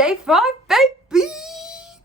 day 5, baby!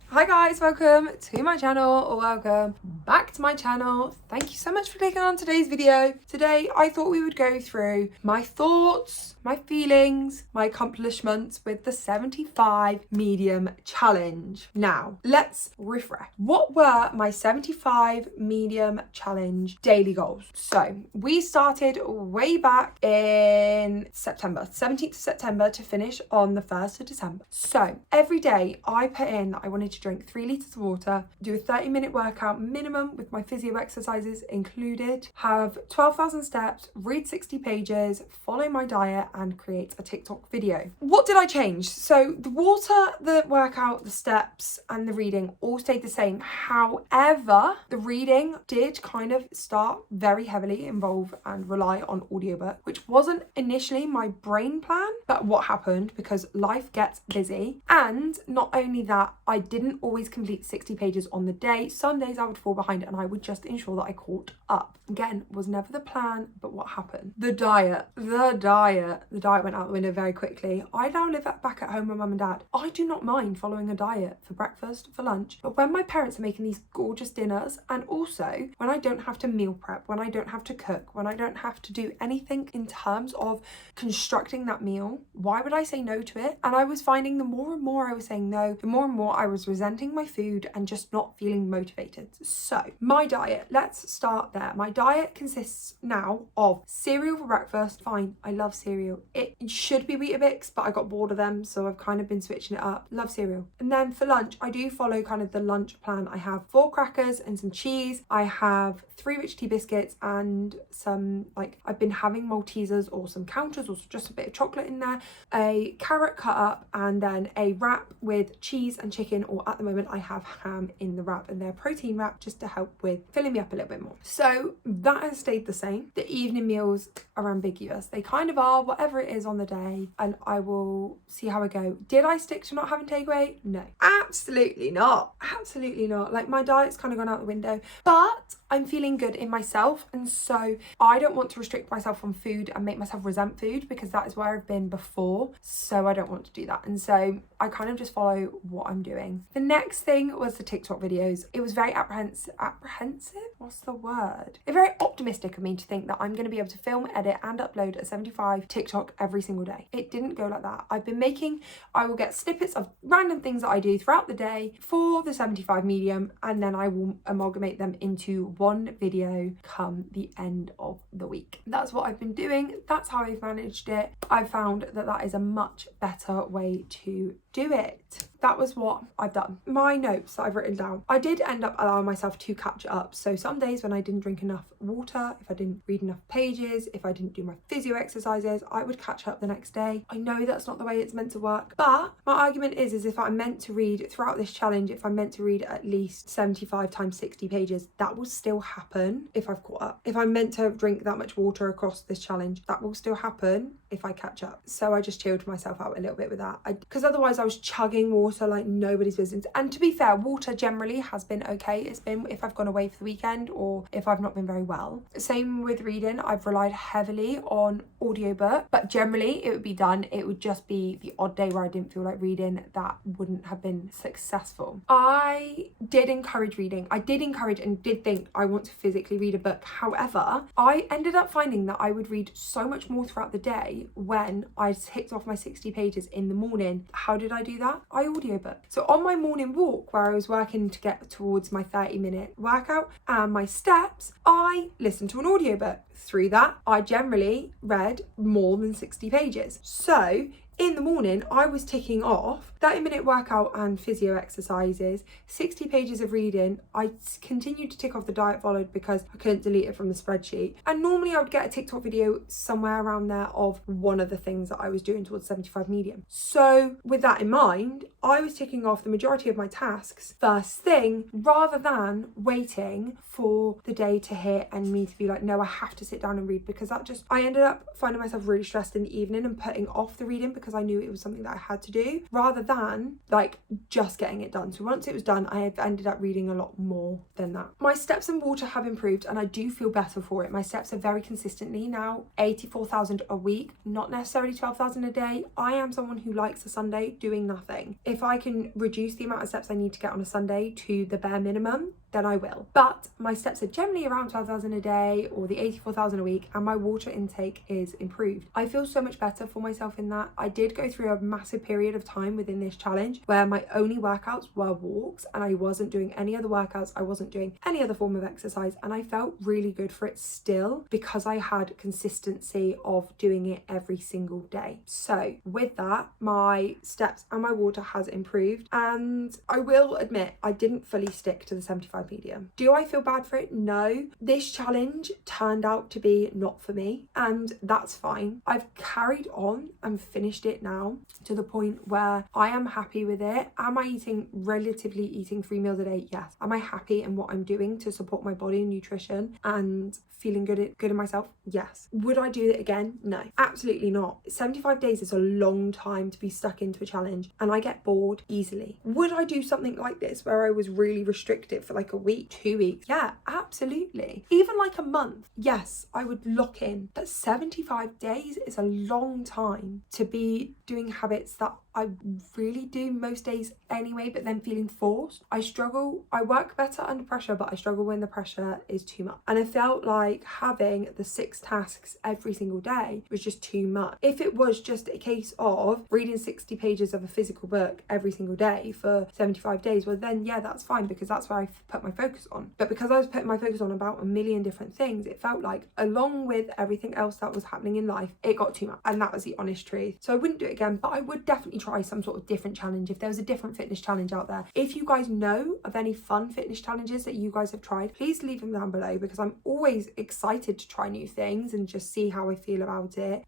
Hi guys, welcome to my channel, or welcome back to my channel. Thank you so much for clicking on today's video. Today I thought we would go through my thoughts, my feelings, my accomplishments with the 75 medium challenge. Now, let's refresh. What were my 75 medium challenge daily goals? So we started way back in September, 17th of September to finish on the 1st of December. So every day I put in that I wanted to drink 3 litres of water, do a 30-minute workout minimum with my physio exercises included, have 12,000 steps, read 60 pages, follow my diet and create a TikTok video. What did I change? So the water, the workout, the steps and the reading all stayed the same. However, the reading did kind of start very heavily involve and rely on audiobook, which wasn't initially my brain plan, but what happened because life gets busy. And not only that, I didn't always complete 60 pages on the day. Some days I would fall behind and I would just ensure that I caught up. Again, was never the plan, but what happened? The diet went out the window very quickly. I now live back at home with mum and dad. I do not mind following a diet for breakfast, for lunch, but when my parents are making these gorgeous dinners, and also when I don't have to meal prep, when I don't have to cook, when I don't have to do anything in terms of constructing that meal, why would I say no to it? And I was finding the more and more I was saying no, the more and more I was resenting my food and just not feeling motivated. So my diet, let's start there. My diet consists now of cereal for breakfast. Fine, I love cereal. It should be Weetabix, but I got bored of them, so I've kind of been switching it up. Love cereal. And then for lunch, I do follow kind of the lunch plan. I have 4 crackers and some cheese. I have 3 rich tea biscuits and some, like, I've been having Maltesers or some counters or just a bit of chocolate in there, a carrot cut up, and then a wrap with cheese and chicken, or at the moment I have ham in the wrap, and they're protein wrap just to help with filling me up a little bit more. So that has stayed the same. The evening meals are ambiguous. They kind of are, whatever it is on the day, and I will see how I go. Did I stick to not having takeaway? No, absolutely not. Absolutely not. Like, my diet's kind of gone out the window, but I'm feeling good in myself, and so I don't want to restrict myself on food and make myself resent food, because that is where I've been before, so I don't want to do that. And so I kind of just follow what I'm doing. The next thing was the TikTok videos. It was very apprehensive? What's the word? It's very optimistic of me to think that I'm going to be able to film, edit and upload a 75 TikTok every single day. It didn't go like that. I will get snippets of random things that I do throughout the day for the 75 medium, and then I will amalgamate them into one video come the end of the week. That's what I've been doing. That's how I've managed it. I found that that is a much better way to do it. That was what I've done. My notes that I've written down, I did end up allowing myself to catch up. So some days when I didn't drink enough water, if I didn't read enough pages, if I didn't do my physio exercises, I would catch up the next day. I know that's not the way it's meant to work, but my argument is if I'm meant to read throughout this challenge, if I'm meant to read at least 75 times 60 pages, that will still happen if I've caught up. If I'm meant to drink that much water across this challenge, that will still happen if I catch up. So I just chilled myself out a little bit with that, because otherwise I was chugging water like nobody's business. And to be fair, water generally has been okay. It's been if I've gone away for the weekend or if I've not been very well. Same with reading. I've relied heavily on audiobook, but generally it would be done. It would just be the odd day where I didn't feel like reading that wouldn't have been successful. I did encourage reading. I did encourage and did think I want to physically read a book. However, I ended up finding that I would read so much more throughout the day when I ticked off my 60 pages in the morning. How did I do that? I audiobook. So on my morning walk, where I was working to get towards my 30-minute workout and my steps, I listened to an audiobook. Through that, I generally read more than 60 pages. So in the morning, I was ticking off 30-minute workout and physio exercises, 60 pages of reading. I continued to tick off the diet followed because I couldn't delete it from the spreadsheet. And normally I would get a TikTok video somewhere around there of one of the things that I was doing towards 75 medium. So with that in mind, I was ticking off the majority of my tasks first thing rather than waiting for the day to hit and me to be like, no, I have to sit down and read, because I ended up finding myself really stressed in the evening and putting off the reading because I knew it was something that I had to do rather than like just getting it done. So once it was done, I had ended up reading a lot more than that. My steps and water have improved and I do feel better for it. My steps are very consistently now 84,000 a week, not necessarily 12,000 a day. I am someone who likes a Sunday doing nothing. If I can reduce the amount of steps I need to get on a Sunday to the bare minimum, then I will. But my steps are generally around 12,000 a day or the 84,000 a week, and my water intake is improved. I feel so much better for myself in that. I did go through a massive period of time within this challenge where my only workouts were walks and I wasn't doing any other workouts, I wasn't doing any other form of exercise, and I felt really good for it still because I had consistency of doing it every single day. So with that, my steps and my water has improved, and I will admit I didn't fully stick to the 75 medium. Do I feel bad for it? No. This challenge turned out to be not for me, and that's fine. I've carried on and finished it now to the point where I am happy with it. Am I relatively eating 3 meals a day? Yes. Am I happy in what I'm doing to support my body and nutrition and feeling good in myself? Yes. Would I do it again? No, absolutely not. 75 days is a long time to be stuck into a challenge and I get bored easily. Would I do something like this where I was really restricted for like a week, 2 weeks? Yeah, absolutely. Even like a month. Yes, I would lock in. But 75 days is a long time to be doing habits that I really do most days anyway, but then feeling forced. I struggle. I work better under pressure, but I struggle when the pressure is too much. And I felt like having the 6 tasks every single day was just too much. If it was just a case of reading 60 pages of a physical book every single day for 75 days, well then yeah, that's fine because that's where I put my focus on. But because I was putting my focus on about a million different things, it felt like along with everything else that was happening in life, it got too much. And that was the honest truth. So I wouldn't do it again, but I would definitely try some sort of different challenge if there was a different fitness challenge out there. If you guys know of any fun fitness challenges that you guys have tried, please leave them down below because I'm always excited to try new things and just see how I feel about it.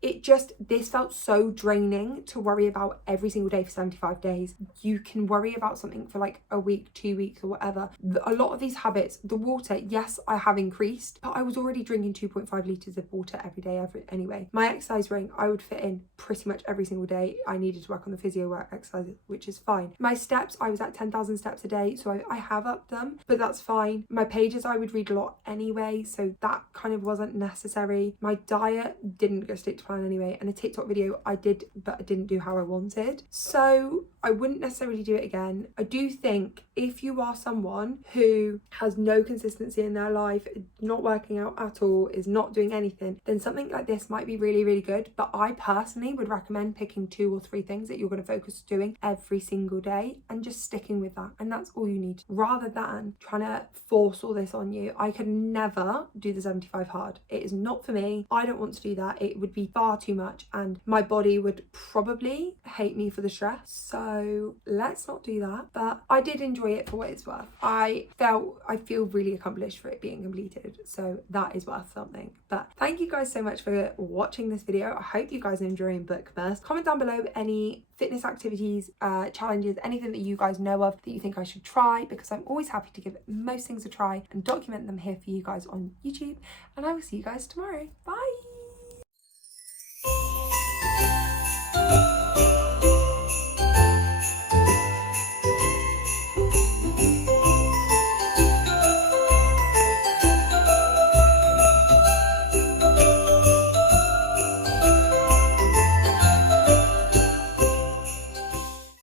This felt so draining to worry about every single day for 75 days. You can worry about something for like a week, 2 weeks or whatever. A lot of these habits, the water, yes, I have increased, but I was already drinking 2.5 litres of water every day anyway. My exercise ring, I would fit in pretty much every single day. I needed to work on the physio work exercise, which is fine. My steps, I was at 10,000 steps a day, so I have upped them, but that's fine. My pages, I would read a lot anyway, so that kind of wasn't necessary. My diet didn't go stick to plan anyway, and a TikTok video I did, but I didn't do how I wanted. So I wouldn't necessarily do it again. I do think if you are someone who has no consistency in their life, not working out at all, is not doing anything, then something like this might be really, really good. But I personally would recommend picking 2 or 3 things that you're going to focus doing every single day and just sticking with that. And that's all you need, rather than trying to force all this on you. I could never do the 75 hard. It is not for me. I don't want to do that. It would be far too much and my body would probably hate me for the stress. So let's not do that. But I did enjoy it for what it's worth. I feel really accomplished for it being completed. So that is worth something. But thank you guys so much for watching this video. I hope you guys are enjoying Bookmas. Comment down below any fitness activities, challenges, anything that you guys know of that you think I should try, because I'm always happy to give most things a try and document them here for you guys on YouTube. And I will see you guys tomorrow. Bye.